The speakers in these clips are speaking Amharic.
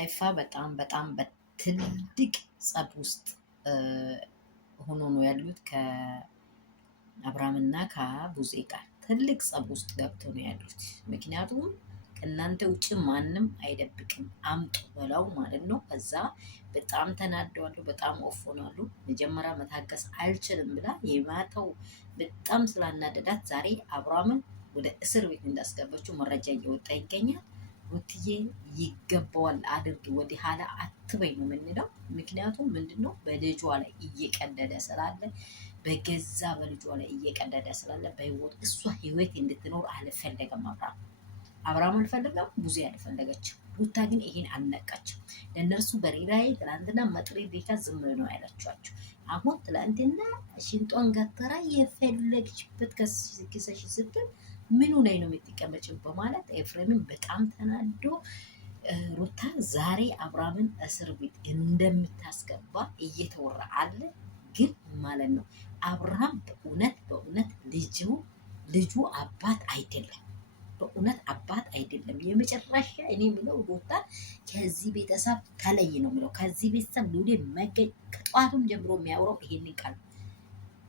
ኤፋ በጣም በትልቅ ጸብ ውስጥ ሆኖ ነው ያሉት። ከአብርሃምና ከቡዜ ጋር ትልቅ ጸብ ውስጥ ገብተው ነው ያሉት። ምክንያቱም ከእናንተ ውጭ ማንም አይደብቅም አምጡ በላው ማለት ነው። ከዛ በጣም ተናደዋሉ፣ በጣም ኦፎናሉ። መጀመሪያ መታገስ አልችልም ብላ የማተው በጣም ስላናደዳት ዛሬ አብርሃምን ወደ እስር ቤት እንዳስገባችው መረጃ እየወጣ ይገኛል። ሩትዬ ይገባዋል፣ አድርግ፣ ወደ ኋላ አትበይ ነው የምንለው። ምክንያቱም ምንድነው በልጇ ላይ እየቀደደ ስላለ፣ በገዛ በልጇ ላይ እየቀደደ ስላለ በህይወት እሷ ህይወት እንድትኖር አልፈለገም አብርሃም አልፈለገም፣ ቡዜ አልፈለገችም። ሩታ ግን ይሄን አልነቃችም። ለእነርሱ በሬራዬ ትላንትና መጥሬ ቤታ ዝም ነው ያለቻቸው። አሁን ትላንትና ሽንጧን ገተራ የፈለግችበት ከሰሽ ስትል ምኑ ላይ ነው የምትቀመጭው በማለት ኤፍሬምን በጣም ተናዶ ሩታ ዛሬ አብርሃምን እስር ቤት እንደምታስገባ እየተወራ አለ። ግን ማለት ነው አብርሃም በእውነት ልጁ አባት አይደለም። በእውነት አባት አይደለም። የመጨረሻ እኔ የምለው ሩታ ከዚህ ቤተሰብ ተለይ ነው የምለው። ከዚህ ቤተሰብ ሉሌ መገኝ ከጠዋቱም ጀምሮ የሚያወራው ይሄንን ቃል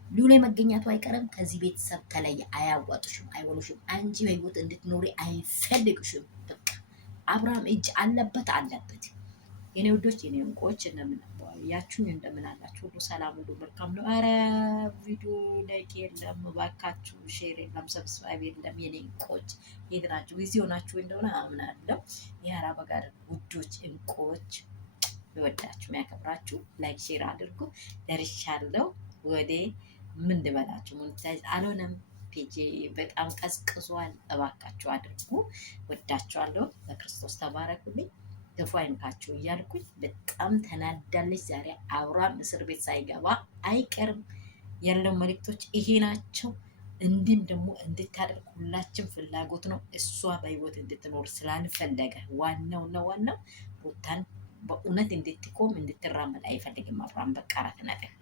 ሉሌ መገኘቱ አይቀርም። ከዚህ ቤተሰብ ተለይ፣ አያዋጡሽም፣ አይወሉሽም። አንቺ በህይወት እንድትኖሪ አይፈልግሽም። በቃ አብርሃም እጅ አለበት። የኔ ውዶች፣ የኔ እንቆች ያችሁኝ እንደምን አላችሁ? ሁሉ ሰላም፣ ሁሉ መልካም ነው። አረ ቪዲዮ ላይክ የለም ባካችሁ፣ ሼር የለም፣ ሰብስክራይብ የለም። የኔ እንቆች የት ናችሁ? ጊዜ ሆናችሁ እንደሆነ አምናለሁ። የአረብ ሀገር ውዶች እንቆች፣ ይወዳችሁ የሚያከብራችሁ ላይክ ሼር አድርጉ። ደርሻለሁ። ወደ ምን ልበላችሁ፣ ሞኔታይዝ አልሆነም ፔጄ በጣም ቀዝቅዟል። እባካችሁ አድርጉ። ወዳችኋለሁ። በክርስቶስ ተባረኩልኝ። ክፉ አይንካችሁ እያልኩኝ በጣም ተናዳለች። ዛሬ አብርሃም እስር ቤት ሳይገባ አይቀርም። ያለው መልእክቶች ይሄ ናቸው። እንዲም ደግሞ እንድታደርግ ሁላችን ፍላጎት ነው። እሷ በህይወት እንድትኖር ስላልፈለገ ዋናው ሩታን በእውነት እንድትቆም እንድትራመድ አይፈልግም አብርሃም። በቃ አራት ነጥብ